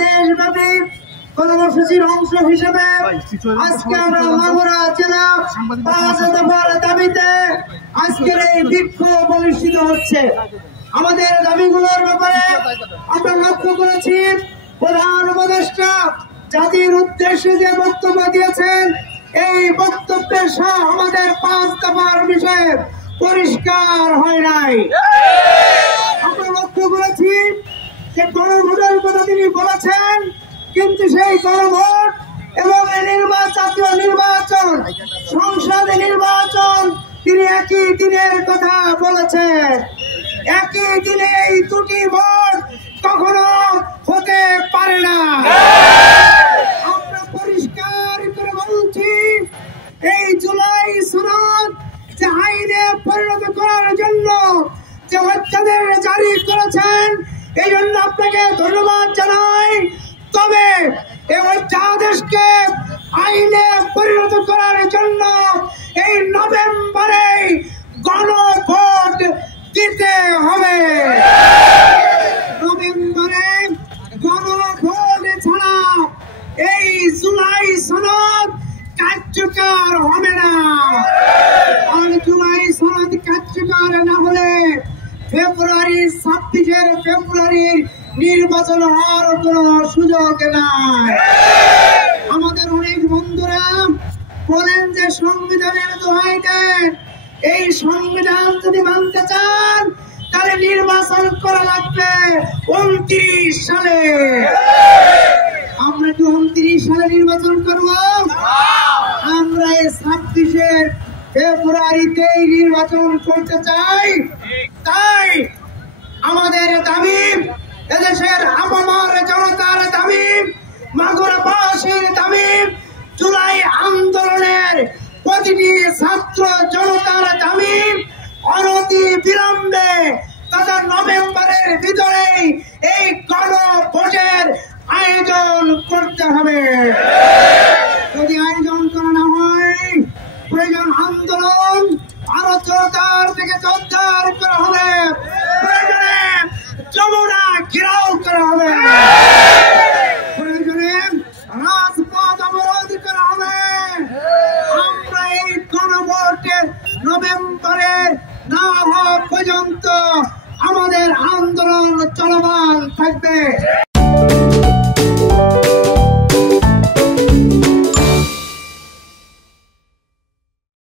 দেশব্যাপী কর্মসূচির অংশ হিসেবে আজকে আমরা মাগুরা জেলা 5 দফার দাবিতে আজকের এই বিক্ষোভ অনুষ্ঠিত হচ্ছে। আমাদের দাবিগুলোর ব্যাপারে আমরা লক্ষ্য করেছি, প্রধান উপদেষ্টা জাতির উদ্দেশ্যে যে বক্তব্য দিয়েছেন, এই বক্তব্যের সহ আমাদের 5 দফার বিষয়ে পরিষ্কার হয় নাই। আমরা লক্ষ্য করেছি যে গণভোটের কথা তিনি বলেছেন, কিন্তু সেই গণভোট এবং জাতীয় নির্বাচন, সংসদ নির্বাচন তিনি একই দিনের কথা বলেছেন। একই দিনে এই দুটি ভোট কখনো হতে পারে না। আমরা পরিষ্কার করে বলছি, এই জুলাই সনদ যে আইনে পরিণত করার জন্য যে অধ্যাদেশ জারি করেছেন, এই জন্য আপনাকে ধন্যবাদ জানাই। তবে এই অধ্যাদেশকে আইনে পরিণত করার জন্য এই নভেম্বরে গণভোট দিতে হবে। নভেম্বরে গণভোট ছাড়া এই জুলাই সনদ কার্যকর হবে না। আর জুলাই সনদ কার্যকর না হলে ফেব্রুয়ারির 26 নির্বাচন হওয়ার কোন সুযোগ নাই। আমাদের অনেক বন্ধুরা বলেন যে সংবিধানের দোহাই দেন, এই সংবিধান যদি মানতে চান তাহলে নির্বাচন করা লাগবে 29 সালে। আমরা কি 29 সালে নির্বাচন করব? আমরা এই 26 ফেব্রুয়ারিতে নির্বাচন করতে চাই। তাই আমাদের দাবি, এদেশের আপামর জনতার দাবি, মাগুরাবাসীর দাবি, জুলাই আন্দোলনের প্রতিটি ছাত্র জনতার দাবি, অনতি বিলম্বে তথা নভেম্বরের ভিতরেই এই গণভোটের আয়োজন করতে হবে। যদি আয়োজন করা না হয়, প্রয়োজন আন্দোলন আরো জোরদার থেকে জোরদার করা হবে, প্রয়োজনে যমুনা ঘেরাও করা হবে, প্রয়োজনে রাজপথ অবরোধ করা হবে। আমরা এই গণভোটে নভেম্বরের না হওয়া পর্যন্ত আমাদের আন্দোলন চলমান থাকবে।